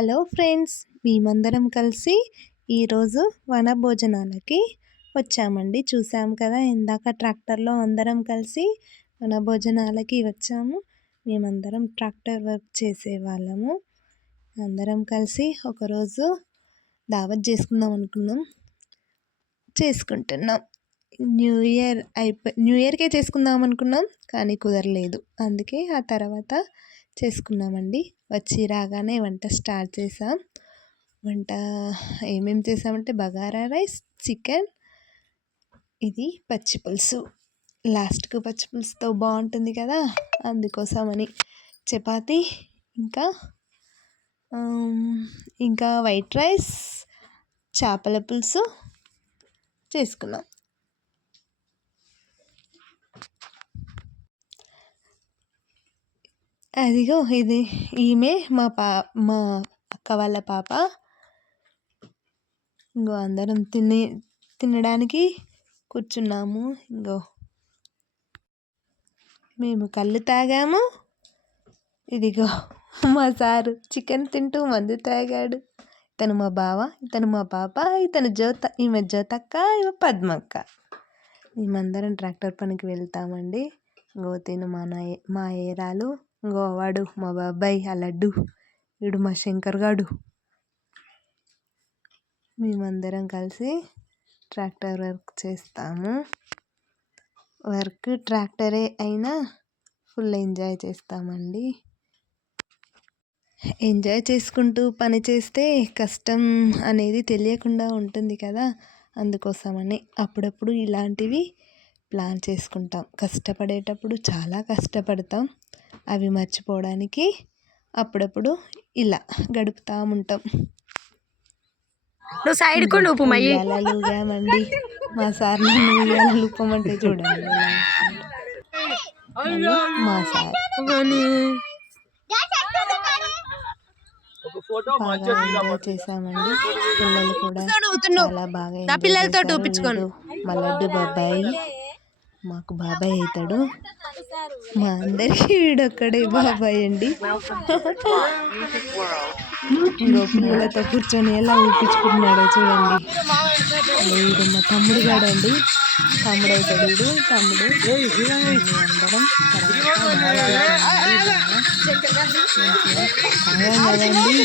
Hello friends, మేమందరం కలిసి ఈరోజు వనభోజనాలకి వచ్చామండి. చూసాం కదా, ఇందాక ట్రాక్టర్లో అందరం కలిసి వనభోజనాలకి వచ్చాము. మేమందరం ట్రాక్టర్ వర్క్ చేసేవాళ్ళము. అందరం కలిసి ఒకరోజు దావత్ చేసుకుంటున్నాం. న్యూ ఇయర్కే చేసుకుందాం అనుకున్నాం, కానీ కుదరలేదు. అందుకే ఆ తర్వాత చేసుకున్నామండి. వచ్చి రాగానే వంట స్టార్ట్ చేసాం. వంట ఏమేమి చేసామంటే బగారా రైస్, చికెన్, ఇది పచ్చి పులుసు. లాస్ట్కు పచ్చి పులుసుతో బాగుంటుంది కదా, అందుకోసమని చపాతి, ఇంకా వైట్ రైస్, చేపల పులుసు చేసుకున్నాం. అదిగో ఈమె మా అక్క వాళ్ళ పాప. ఇంకో అందరం తినడానికి కూర్చున్నాము. ఇంకో మేము కళ్ళు తాగాము. ఇదిగో మా సారు చికెన్ తింటూ మందు తాగాడు. ఇతను మా బావ, ఇతను మా పాప, ఈమె జ్యోతక్క, ఈమె పద్మక్క. మేమందరం ట్రాక్టర్ పనికి వెళ్తామండి. ఇంకో తిను మా ఏరాలు, ఇంకో వాడు మా బాబాయ్ ఆ లడ్డు, వీడు మా శంకర్ గాడు. మేమందరం కలిసి ట్రాక్టర్ వర్క్ చేస్తాము. వర్క్ ట్రాక్టరే అయినా ఫుల్ ఎంజాయ్ చేస్తామండి. ఎంజాయ్ చేసుకుంటూ పని చేస్తే కష్టం అనేది తెలియకుండా ఉంటుంది కదా, అందుకోసమని అప్పుడప్పుడు ఇలాంటివి ప్లాన్ చేసుకుంటాం. కష్టపడేటప్పుడు చాలా కష్టపడతాం, అవి మర్చిపోవడానికి అప్పుడప్పుడు ఇలా గడుపుతూ ఉంటాం. ఉయ్యాలలుగామండి. మా సార్ నన్ను ఉయ్యాలలు ఊపమంటే చూడండి మా సార్ బాగా ఎంజాయ్ చేసామండి. పిల్లలు కూడా చాలా బాగా ఎంజాయ్ చేశారు. మా లడ్డు బాబాయ్ మాకు బాబాయ్ అవుతాడు. మా అందరికీ వీడొక్కడే బాబాయ్ అండి. ఇంకో పిల్లలతో కూర్చొని ఎలా ఊపించుకుంటున్నాడో చూడండి. వీడు మా తమ్ముడు గాడండి, తమ్ముడు అవుతాడు వీడు. తమ్ముడు అందరం కదండి.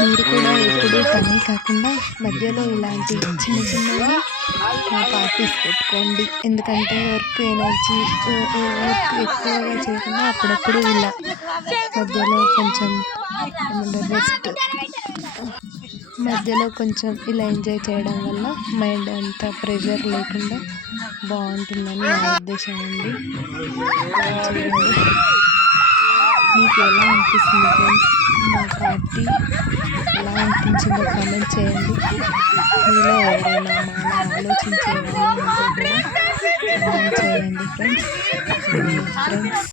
మీరు కూడా ఎప్పుడు పని కాకుండా మధ్యలో ఇలాంటి చిన్న చిన్నవి పార్టీస్ పెట్టుకోండి. ఎందుకంటే వర్క్ ఎక్కువగా చేయకుండా అప్పుడప్పుడు ఇలా మధ్యలో కొంచెం ఇలా ఎంజాయ్ చేయడం వల్ల మైండ్ అంతా ప్రెషర్ లేకుండా బాగుంటుందని నా ఉద్దేశం అండి. మీకు ఎలా అనిపిస్తుంది ఫ్రెండ్స్? మా పార్టీ ఎలా అనిపించిందో కామెంట్ చేయండి. మీలో ఎవరైనా మాలా ఆలోచించే వాళ్ళు ఉంటే కూడా కామెంట్ చేయండి ఫ్రెండ్స్.